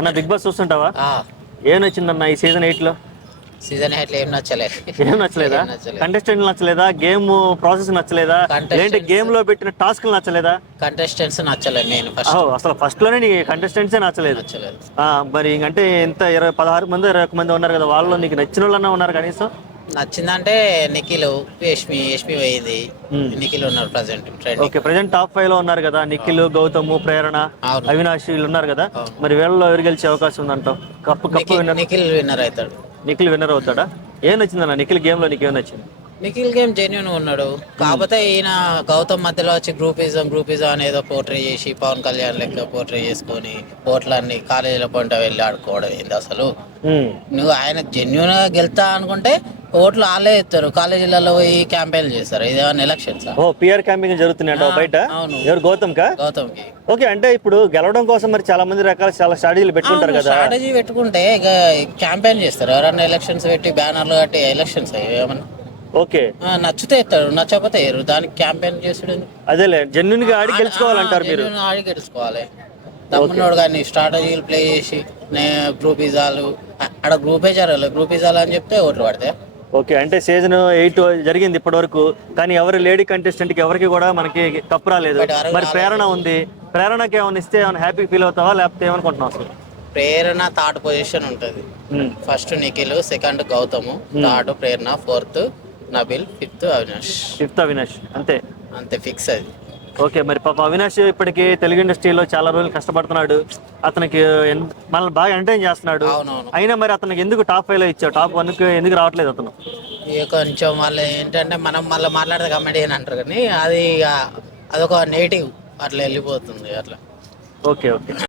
అన్న big boss చూస్తుంటావా? ఆ, ఏం నచ్చిందన్న ఈ సీజన్ 8 లో? సీజన్ 8 ఏం నచ్చలేదు. ఏం నచ్చలేదా? ఏం నచ్చలేదు. కంటెస్టెంట్ నచ్చలేదా? గేమ్ ప్రాసెస్ నచ్చలేదా? లేదంటే కంటెస్టెంట్స్ గేమ్ లో పెట్టిన టాస్క్లు నచ్చలేదా? కంటెస్టెంట్స్ నచ్చలేదు మెయిన్ ఫస్ట్. అహో, అసలు ఫస్ట్ లోనే నీ కంటెస్టెంట్సే నచ్చలేదు. నచ్చలేదు. ఆ, మరి అంటే ఇంత 16 మంది 21 మంది ఉన్నారు కదా, వాళ్ళలో నీకు నచ్చిన వాళ్ళన్నా ఉన్నారు కనీసం? నచ్చిందంటే నిఖిల్, యష్మి పోయింది. నిఖిల్ ఉన్నారు present okay, trending. Present top 5 లో ఉన్నారు కదా, నిఖిల్, గౌతమ్, ప్రేరణ, అవును, అవినాష్ వీళ్ళు ఉన్నారు కదా. అవును. మరి వీళ్ళలో ఎవరు గెలిచే అవకాశం ఉందంటావు? కప్పు విన్నర్ నిఖిల్ విన్నర్ అవుతాడు. నిఖిల్ విన్నర్ అవుతాడా? ఏం నచ్చిందన్న నిఖిల్ గేమ్ లో నీకేం నచ్చింది? నిఖిల్ గేమ్ జెన్యున్ ఉన్నాడు. కాకపోతే ఈయన గౌతమ్ మధ్యలో వచ్చి గ్రూపిజం అని ఏదో పోర్ట్రే చేసి పవన్ కళ్యాణ్ లెక్క పోర్ట్రే చేసుకొని ఓట్లన్నీ కాలేజీల పంట వెళ్ళి ఆడుకోవడం ఏంది అసలు? ఉమ్. నువ్వు ఆయన జెన్యున్ గా గెలుతా అనుకుంటే ఓట్లు వాళ్ళే ఇస్తారు, కాలేజీలలో పోయి క్యాంపెయిన్ చేస్తారు. ఇదేమన్నా ఎలక్షన్స్? ఓ, పిఆర్ క్యాంపింగ్ జరుగుతున్నాయి అంటావు బయట? అవును. ఎవరు, గౌతమ్ కా? గౌతమ్కి. ఓకే, అంటే ఇప్పుడు గెలవడం కోసం మరి చాలా మంది చాలా స్ట్రాటజీలు పెట్టుకుంటారు కదా. స్ట్రాటజీ పెట్టుకుంటే ఇక క్యాంపెయిన్ చేస్తారు. ఎవరన్నా ఎలక్షన్స్ పెట్టి బ్యానర్లు కట్టి ఎలక్షన్స్ ఏమన్నా ఓకే, నచ్చితే ఇస్తారు, నచ్చకపోతే వేయరు. దానికి క్యాంపెయిన్ చేసుడు ఎందుకు? అదేలే, జెన్యున్ గా ఆడి గెలుచుకోవాలంటారు మీరు. genuine ఆడి గెలుచుకోవాలి. దమ్మున్నోడు కానీ స్ట్రాటజీలు ప్లే చేసి గ్రూపిజాలు అక్కడ గ్రూపే జరగలేదు, గ్రూపిజాలు అని చెప్తే ఓట్లు పడతాయి. ఓకే, అంటే సీజన్ 8 జరిగింది ఇప్పటి వరకు, కానీ ఎవరు లేడీ కంటెస్టెంట్ కి ఎవరికి కూడా మనకి కప్పు రాలేదు. ఎవరికి మరి ప్రేరణ ఉంది, ప్రేరణకి ఏమైనా ఇస్తే ఏమైనా హ్యాపీ ఫీల్ అవుతావా, లేకపోతే ఏమనుకుంటున్నావు అసలు? ప్రేరణ థర్డ్ పొజిషన్ ఉంటుంది. First Nikhil, second Gautam, third Prerana, fourth Nabeel, fifth Avinash. అంతే. అంతే ఫిక్స్ అది. ఓకే, మరి పాప అవినాష్ ఇప్పటికి తెలుగు ఇండస్ట్రీలో చాలా రోజులు కష్టపడుతున్నాడు. అతనికి మనల్ని బాగా ఎంటర్టైన్ చేస్తున్నాడు. అవునవును. అయినా మరి అతనికి ఎందుకు టాప్ 5 లో ఇచ్చావు? టాప్ 1కి ఎందుకు రావట్లేదు అతను? ఇక కొంచెం వాళ్ళు ఏంటంటే మనం మళ్ళీ మాట్లాడితే కమెడీ అని అంటారు, కానీ అది ఇక అదొక నెగిటివ్ అట్లా వెళ్ళిపోతుంది అట్లా. ఓకే.